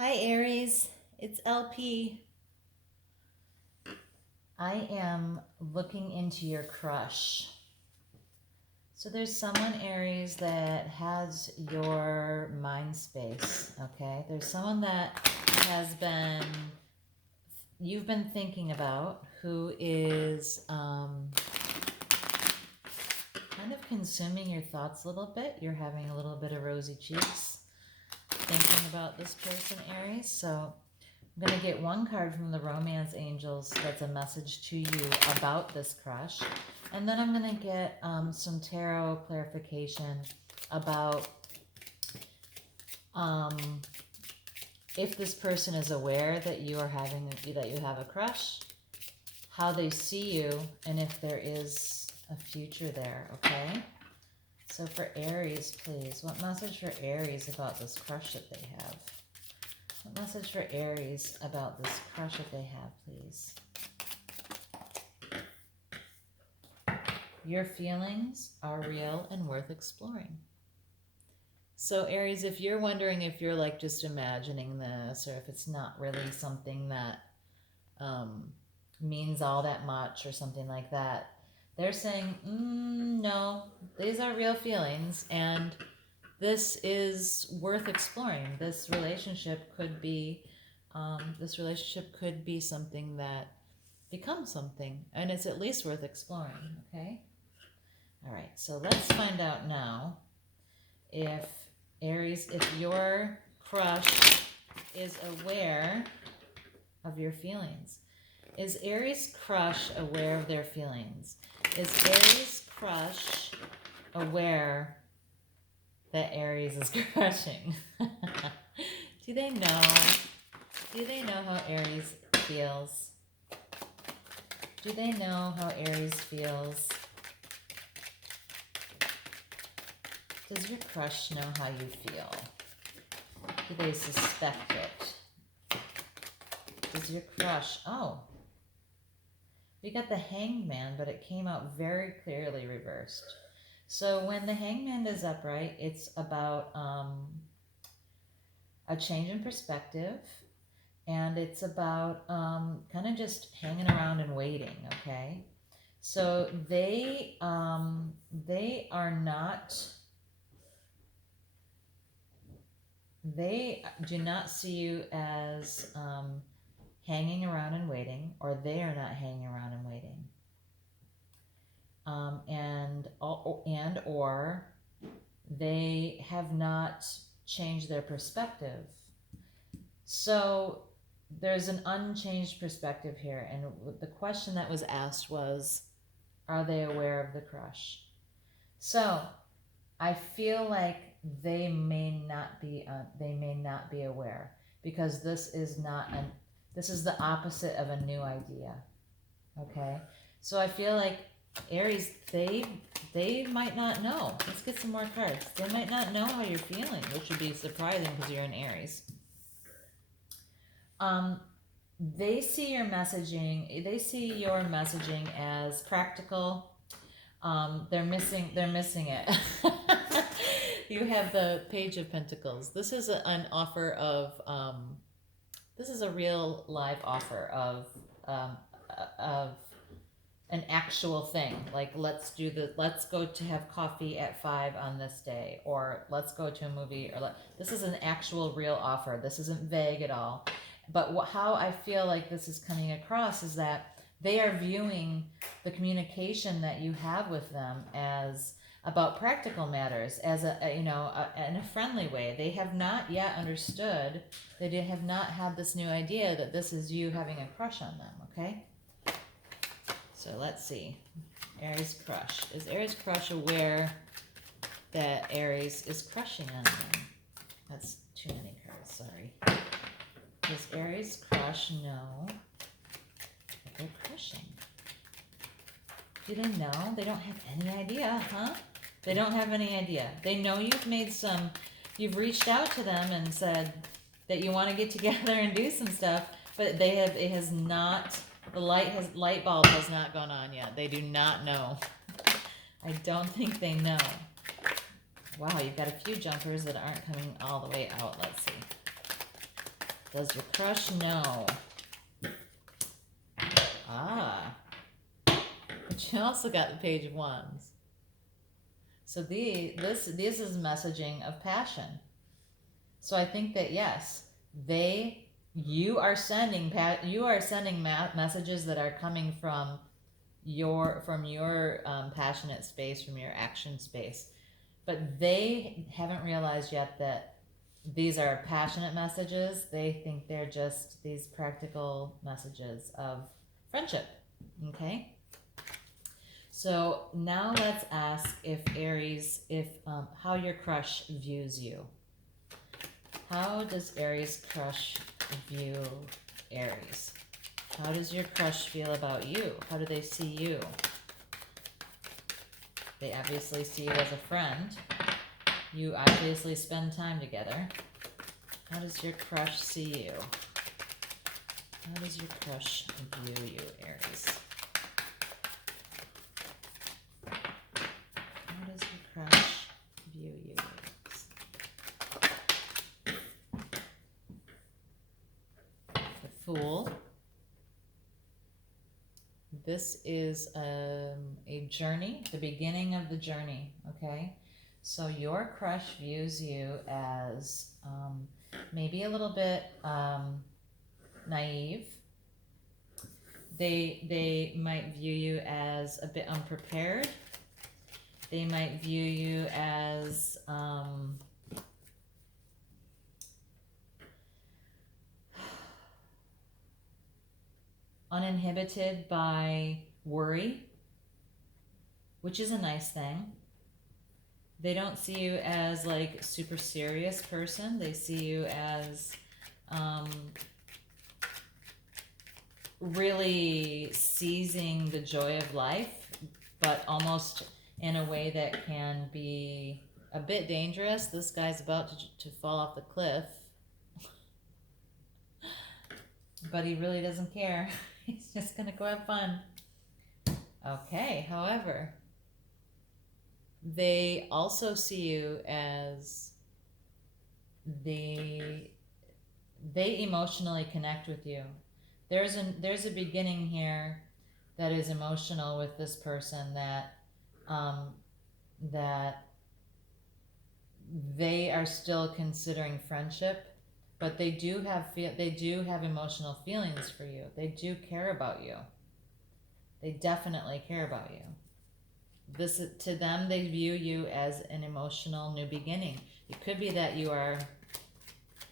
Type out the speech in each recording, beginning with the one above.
Hi Aries, it's LP. I am looking into your crush. So there's someone, Aries, that has your mind space, okay? There's someone that you've been thinking about, who is kind of consuming your thoughts a little bit. You're having a little bit of rosy cheeks thinking about this person, Aries. So I'm going to get one card from the Romance Angels that's a message to you about this crush. And then I'm going to get some tarot clarification about if this person is aware that you have a crush, how they see you, and if there is a future there, okay? So for Aries, please, what message for Aries about this crush that they have? What message for Aries about this crush that they have, please? Your feelings are real and worth exploring. So Aries, if you're wondering if you're like just imagining this, or if it's not really something that means all that much or something like that, they're saying, no, these are real feelings, and this is worth exploring. This relationship could be something that becomes something, and it's at least worth exploring. Okay. All right. So let's find out now if Aries, if your crush is aware of your feelings. Is Aries' crush aware of their feelings? Is Aries' crush aware that Aries is crushing? Do they know? Do they know how Aries feels? Do they know how Aries feels? Does your crush know how you feel? Do they suspect it? Does your crush... Oh. We got the Hangman, but it came out very clearly reversed. So when the Hangman is upright, it's about a change in perspective, and it's about kind of just hanging around and waiting, okay? So they are not... They do not see you as hanging around and waiting, or they are not hanging around and waiting. Or they have not changed their perspective. So there's an unchanged perspective here, and the question that was asked was, are they aware of the crush? So I feel like they may not be aware, because this is the opposite of a new idea. Okay, so I feel like Aries, they might not know. Let's get some more cards. They might not know how you're feeling, which would be surprising because you're an Aries. They see your messaging. They see your messaging as practical. They're missing it. You have the Page of Pentacles. This is an offer of this is a real live offer of an actual thing. Like, let's go to have coffee at 5 on this day, or let's go to a movie, or this is an actual real offer. This isn't vague at all. But how I feel like this is coming across is that they are viewing the communication that you have with them as about practical matters, as in a friendly way. They have not yet understood. They have not had this new idea that this is you having a crush on them. Okay. So let's see. Aries crush. Is Aries crush aware that Aries is crushing on them? That's too many cards, sorry. Does Aries crush know that they're crushing? Do they know? They don't have any idea, huh? They don't have any idea. They know you've reached out to them and said that you want to get together and do some stuff, but the light bulb has not gone on yet. They do not know. I don't think they know. Wow, you've got a few jumpers that aren't coming all the way out. Let's see. Does your crush know? Ah. But you also got the Page of Wands. So this is messaging of passion. So I think that yes, you are sending messages that are coming from your passionate space, from your action space, but they haven't realized yet that these are passionate messages. They think they're just these practical messages of friendship. Okay. So now let's ask if Aries, how your crush views you. How does Aries crush view Aries? How does your crush feel about you? How do they see you? They obviously see you as a friend. You obviously spend time together. How does your crush see you? How does your crush view you, Aries? How does your crush view you, Aries? The Fool. This is a journey, the beginning of the journey, okay? So your crush views you as maybe a little bit naive. They might view you as a bit unprepared. They might view you as uninhibited by worry, which is a nice thing. They don't see you as like a super serious person. They see you as really seizing the joy of life, but almost in a way that can be a bit dangerous. This guy's about to fall off the cliff, but he really doesn't care. He's just gonna go have fun. Okay, however, they also see you as they emotionally connect with you. There's a beginning here that is emotional with this person, that that they are still considering friendship, but they do have emotional feelings for you. They do care about you. They definitely care about you. This, to them, they view you as an emotional new beginning. It could be that you are,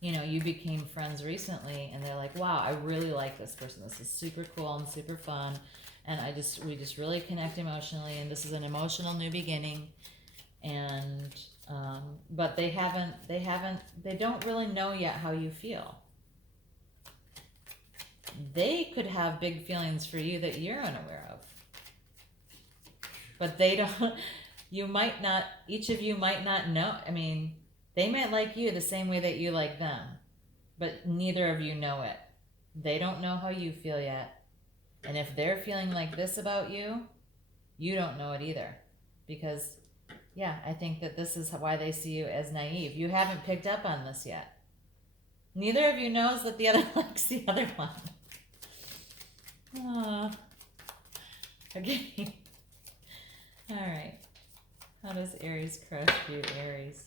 you became friends recently and they're like, wow, I really like this person. This is super cool and super fun. And we just really connect emotionally, and this is an emotional new beginning. And, but they don't really know yet how you feel. They could have big feelings for you that you're unaware of. But they don't, each of you might not know. I mean, they might like you the same way that you like them, but neither of you know it. They don't know how you feel yet. And if they're feeling like this about you, you don't know it either. Because, yeah, I think that this is why they see you as naive. You haven't picked up on this yet. Neither of you knows that the other likes the other one. Aww. Okay. All right. How does Aries crush view Aries?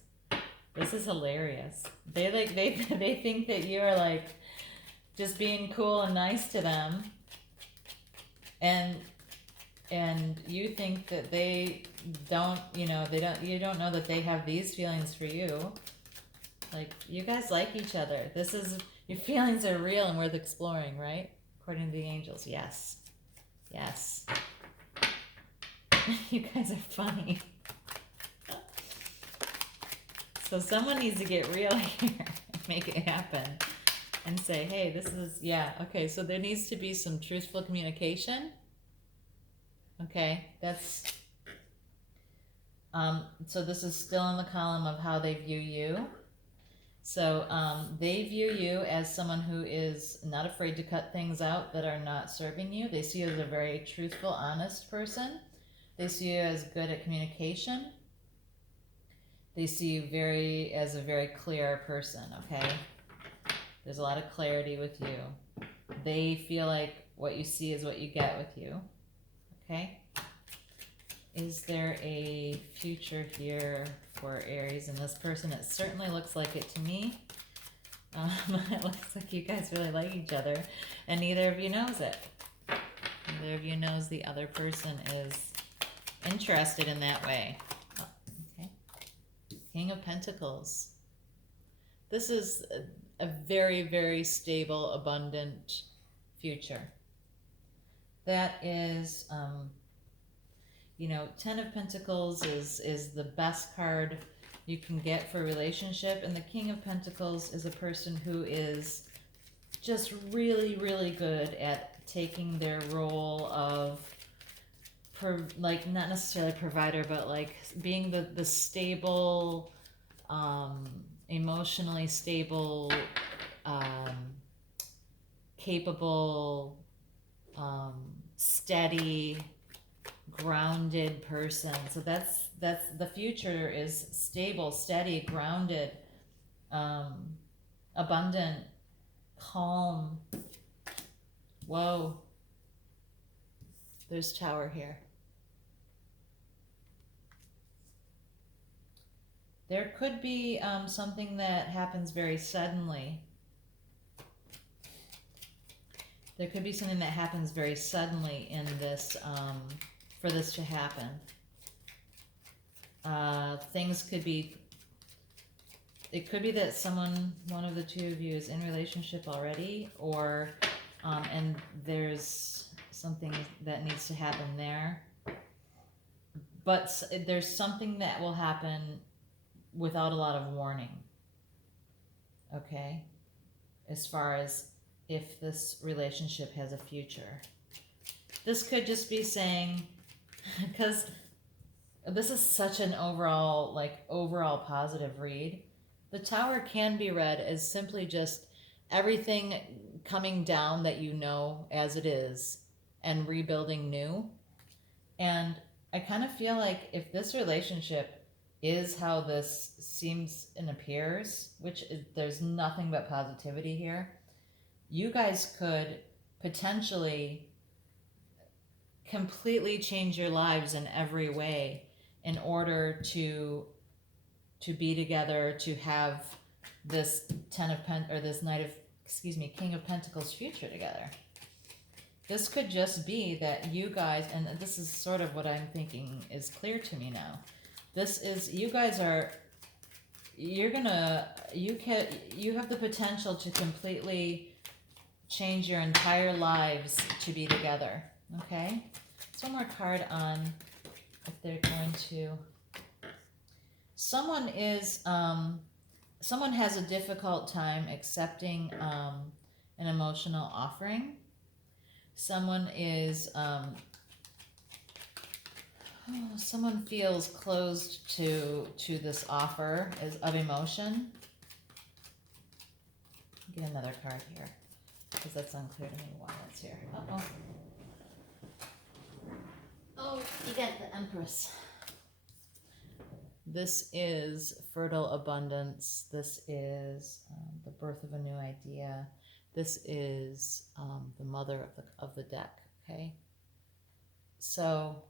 This is hilarious. They think that you are like just being cool and nice to them, and you think that they don't. You don't know that they have these feelings for you. Like, you guys like each other. Your feelings are real and worth exploring, right? According to the angels, yes. Yes. You guys are funny. So someone needs to get real here and make it happen and say, hey, this is, okay, so there needs to be some truthful communication. Okay, that's, so this is still in the column of how they view you. So they view you as someone who is not afraid to cut things out that are not serving you. They see you as a very truthful, honest person. They see you as good at communication. They see you as a very clear person, okay? There's a lot of clarity with you. They feel like what you see is what you get with you. Okay? Is there a future here for Aries and this person? It certainly looks like it to me. It looks like you guys really like each other, and neither of you knows it. Neither of you knows the other person is interested in that way. Oh, okay. King of Pentacles. This is a very, very stable, abundant future. That is, you know, Ten of Pentacles is the best card you can get for a relationship, and the King of Pentacles is a person who is just really, really good at taking their role of, like, not necessarily provider, but like being the stable, emotionally stable, capable, steady, grounded person. So that's the future is stable, steady, grounded, abundant, calm. Whoa. There's Tower here. There could be something that happens very suddenly. There could be something that happens very suddenly in this, for this to happen. Things could be, it could be that one of the two of you is in relationship already, or, and there's something that needs to happen there. But there's something that will happen without a lot of warning. Okay? As far as if this relationship has a future. This could just be saying, because this is such an overall positive read. The Tower can be read as simply just everything coming down that you know as it is and rebuilding new. And I kind of feel like if this relationship is how this seems and appears, which is, there's nothing but positivity here, you guys could potentially completely change your lives in every way in order to be together, to have this King of Pentacles future together. This could just be that you guys, and this is sort of what I'm thinking is clear to me now. This is, you guys are, you have the potential to completely change your entire lives to be together. Okay? So one more card on if they're going to. Someone has a difficult time accepting an emotional offering. Someone is, someone feels closed to this offer of emotion. Get another card here, because that's unclear to me why that's here. Uh-oh. Oh, you got the Empress. This is fertile abundance. This is the birth of a new idea. This is the mother of the deck. Okay. So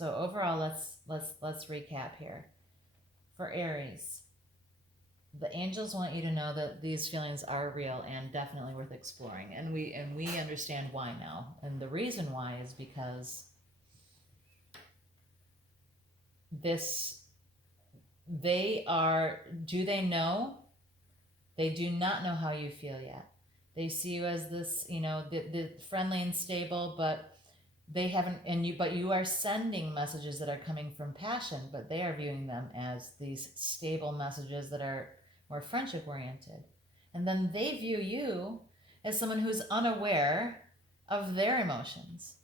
overall, let's recap here. For Aries, the angels want you to know that these feelings are real and definitely worth exploring, and we understand why now. And the reason why is because do they know? They do not know how you feel yet. They see you as this, the friendly and stable, but they haven't, but you are sending messages that are coming from passion, but they are viewing them as these stable messages that are more friendship oriented. And then they view you as someone who's unaware of their emotions.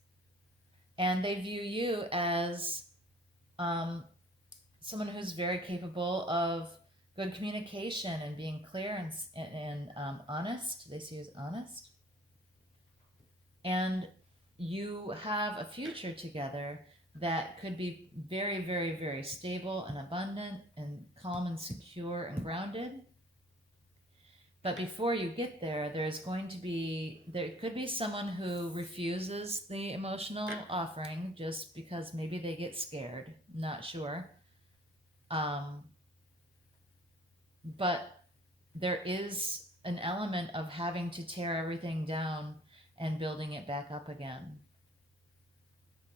And they view you as someone who's very capable of good communication and being clear and honest. They see you as honest. And you have a future together that could be very, very, very stable and abundant and calm and secure and grounded. But before you get there, there could be someone who refuses the emotional offering just because maybe they get scared, not sure. But there is an element of having to tear everything down and building it back up again.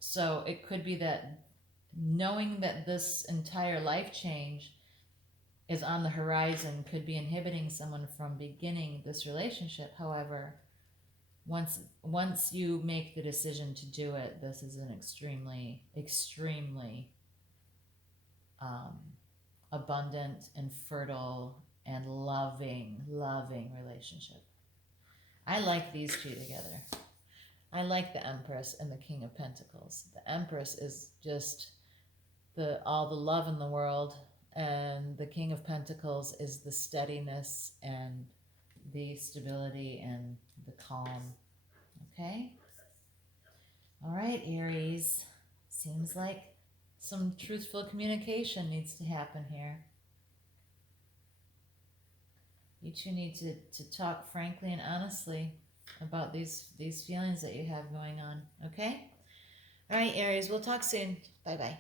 So it could be that knowing that this entire life change is on the horizon could be inhibiting someone from beginning this relationship. However, once you make the decision to do it, this is an extremely abundant and fertile and loving relationship. I like these two together. I like the Empress and the King of Pentacles. The Empress is just all the love in the world, and the King of Pentacles is the steadiness and the stability and the calm. Okay? All right, Aries. Seems like some truthful communication needs to happen here. You two need to talk frankly and honestly about these feelings that you have going on. Okay? All right, Aries. We'll talk soon. Bye-bye.